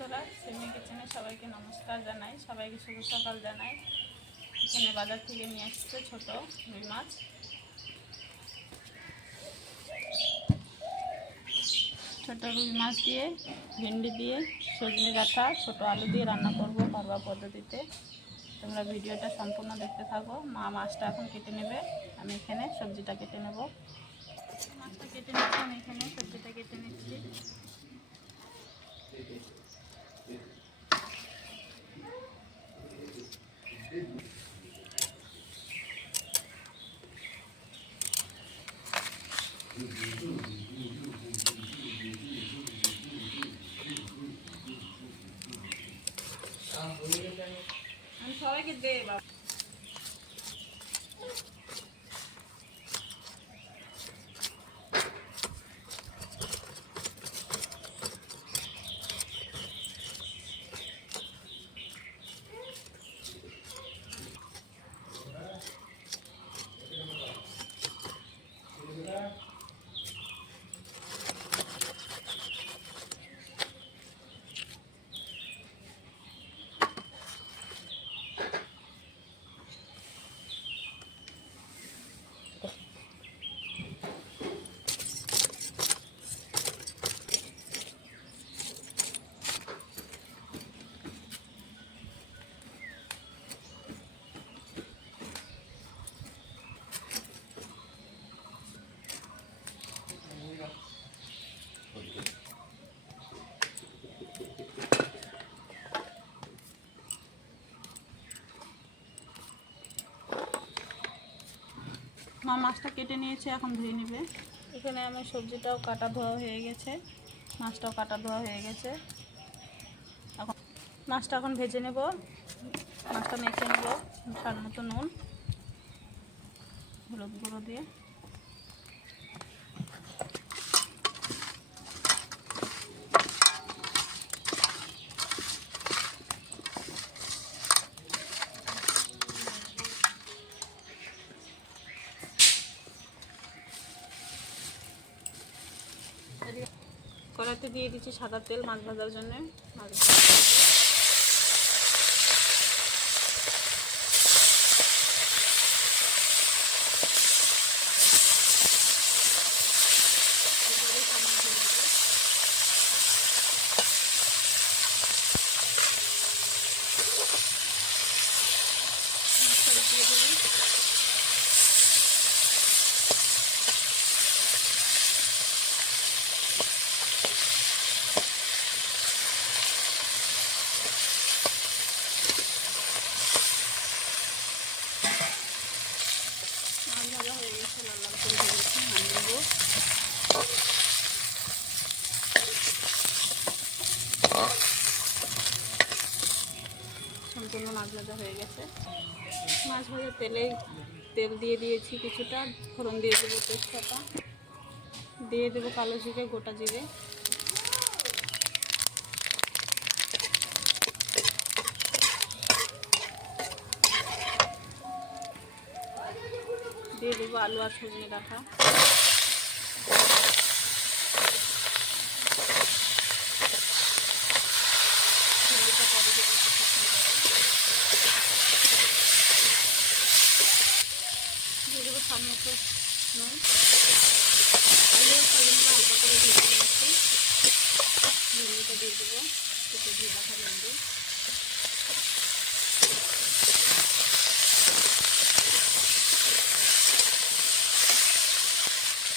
বন্ধুরা, সিমি কিচেনে সবাইকে নমস্কার জানাই, সবাইকে শুভ সকাল জানাই। এখানে বাজার থেকে নিয়ে এসেছে ছোট রুই মাছ। ছোট রুই মাছ দিয়ে ভেন্ডি দিয়ে সজনে ডাঁটা ছোট আলু দিয়ে রান্না করব ঘরোয়া পদ্ধতিতে। তোমরা ভিডিওটা সম্পূর্ণ দেখতে থাকো। মা মাছটা এখন কেটে নেবে, আমি এখানে সবজিটা কেটে নেব। মাছটা কেটে নিচ্ছি, আমি এখানে সবজিটা কেটে নিচ্ছি। আমি সবাইকে দে বাবা। মা মাছটা কেটে নিয়েছে, এখন ধুয়ে নেবে। এখানে আমি সবজিটাও কাটা ধোয়া হয়ে গেছে, মাছটাও কাটা ধোয়া হয়ে গেছে। এখন মাছটা এখন ভেজে নেব। মাছটা মেখে নেব স্বাদ মতো নুন হলুদ গুঁড়ো দিয়ে। কড়াইতে দিয়ে দিচ্ছি সাদা তেল মাছ ভাজার জন্য। মাছ ভাজা হয়ে গেছে, লাল লাল করে ভেজেছি, নামিয়ে নেব। সম্পূর্ণ মাছ ভাজা হয়ে গেছে। মাছ ভাজা তেল দিয়ে দিয়েছি কিছুটা, ফোড়ন দিয়ে দেবো তেজপাতা, দিয়ে দেবো কালো জিরে গোটা জিরে, দিয়ে দেবো আলু আর সজনে ডাঁটা, দিয়ে দেবো স্বাদ মতো নুন। আলু আর সজনেটা হালকা করে ভেজে নিচ্ছি। ভেন্ডিটা দিয়ে দেবো, কেটে দিয়ে রাখা ভেন্ডি।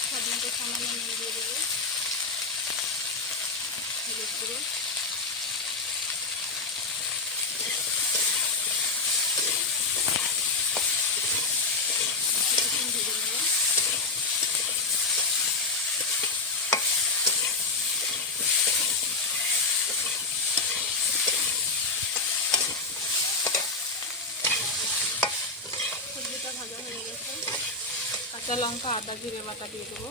স্বাদ মতো সামান্য নুন দিয়ে দেবো, হলুদ গুঁড়ো, কিছুক্ষণ ভেজে নেব। সবজিটা ভাজা হয়ে গেছে। কাঁচা লঙ্কা আদা জিরে বাটা দিয়ে দেবো।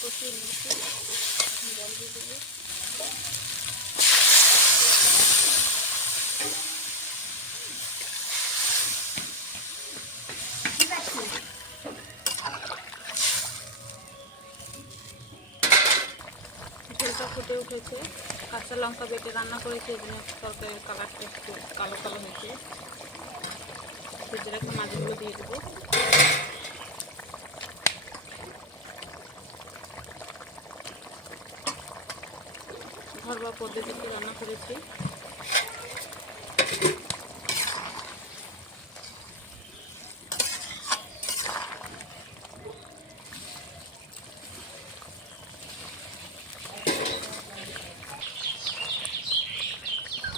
কষিয়ে নিয়েছি, জল দিয়ে দেবো। ঝোলটা ফুটে উঠেছে, কাঁচা লঙ্কা বেটে রান্না করেছি, এই জন্য তরকারির কালারটা একটু কালো কালো হয়েছে। ভেজে রাখা মাছগুলো দিয়ে দেবো। ঘরোয়া পদ্ধতিতে রান্না করেছি।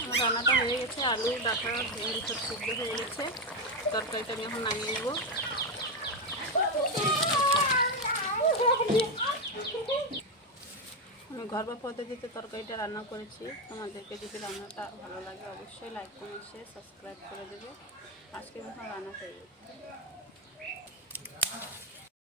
আমার রান্নাটা হয়ে গেছে, আলু ডাঁটা ভেন্ডি সব সিদ্ধ হয়ে গেছে। তরকারিটা আমি এখন নামিয়ে নেব। আমি ঘরোয়া পদ্ধতিতে তরকারিটা রান্না করেছি। তোমাদেরকে যদি রান্নাটা ভালো লাগে অবশ্যই লাইক কমেন্ট শেয়ার সাবস্ক্রাইব করে দেবে। আজকে মতো রান্না হয়ে গেছে।